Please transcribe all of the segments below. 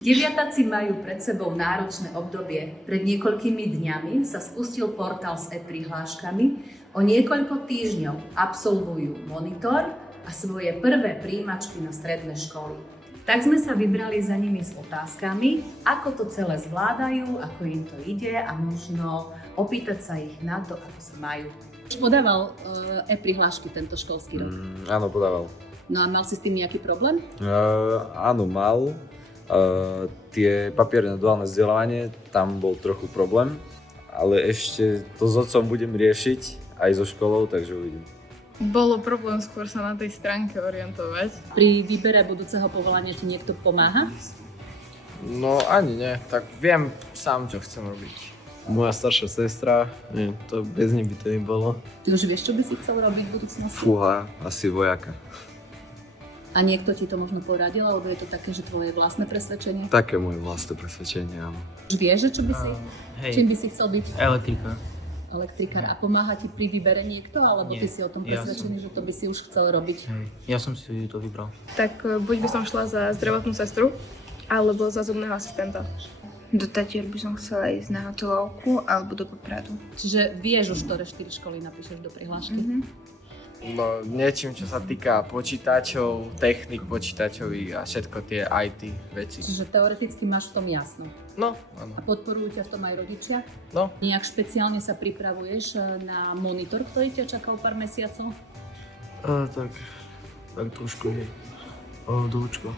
Deviatáci majú pred sebou náročné obdobie. Pred niekoľkými dňami sa spustil portál s e-prihláškami. O niekoľko týždňov absolvujú monitor a svoje prvé prijímačky na stredné školy. Tak sme sa vybrali za nimi s otázkami, ako to celé zvládajú, ako im to ide a možno opýtať sa ich na to, ako sa majú. Už podával e-prihlášky tento školský rok? Áno, podával. No a mal si s tým nejaký problém? Áno, mal. Tie papierne duálne vzdelávanie, tam bol trochu problém, ale ešte to s otcom budem riešiť aj so školou, takže uvidím. Bolo problém skôr sa na tej stránke orientovať. Pri výbere budúceho povolania ti niekto pomáha? No ani nie, tak viem sám, čo chcem robiť. Moja staršia sestra, nie, to bez nej by to nebolo. Ty už vieš, čo by si chcel robiť v budúcnosti? Fúha, asi vojaka. A niekto ti to možno poradil, alebo je to také, že tvoje vlastné presvedčenie? Také moje vlastné presvedčenie, áno. Už vieš, že čo by si, čím by si chcel byť? Elektrika. Elektrikár. A pomáha ti pri výbere niekto, alebo ty Nie, si o tom ja presvedčený, že to by si už chcel robiť? Hej. Ja som si to vybral. Tak buď by som šla za zdravotnú sestru, alebo za zubného asistenta. Do Tatier by som chcela ísť na hotelovku alebo do Popradu. Čiže vieš už, ktoré 4 školy napíšeš do prihlášky? No niečím, čo sa týka počítačov, technik počítačových a všetko tie IT veci. Čiže teoreticky máš v tom jasno. No, áno. A podporujú ťa v tom aj rodičia? No. Nejak špeciálne sa pripravuješ na monitor, ktorý ťa čaká o pár mesiacov? Tak trošku je. Doučka.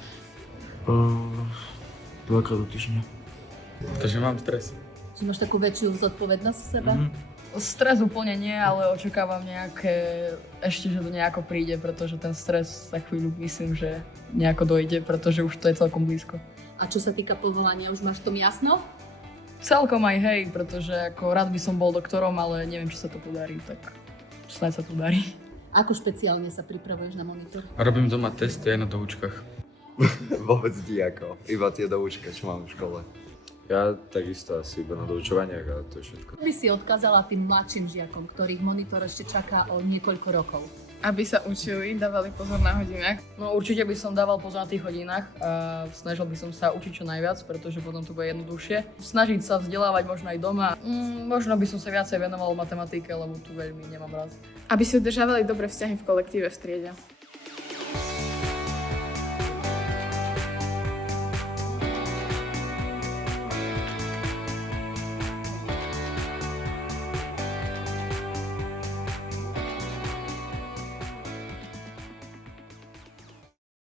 Dvakrát do týždňa. Takže mám stres. Či máš takú väčšiu zodpovednosť v seba? Stres úplne nie, ale očakávam nejaké, ešte, že to nejako príde, pretože ten stres za chvíľu myslím, že nejako dojde, pretože už to je celkom blízko. A čo sa týka povolania, už máš v tom jasno? Celkom aj hej, pretože ako rád by som bol doktorom, ale neviem, či sa to podarí, tak snáď sa to darí. Ako špeciálne sa pripravuješ na monitor? Robím doma testy aj na doučkách. Vôbec ako, iba tie doučka, čo mám v škole. Ja takisto asi iba na doučovaniach a to je všetko. Čo by si odkázala tým mladším žiakom, ktorých monitor ešte čaká o niekoľko rokov? Aby sa učili, dávali pozor na hodinách. No určite by som dával pozor na tých hodinách a snažil by som sa učiť čo najviac, pretože potom to bude jednoduchšie. Snažiť sa vzdelávať možno aj doma. Možno by som sa viacej venoval matematike, lebo tu veľmi nemám rád. Aby si udržávali dobré vzťahy v kolektíve v triede.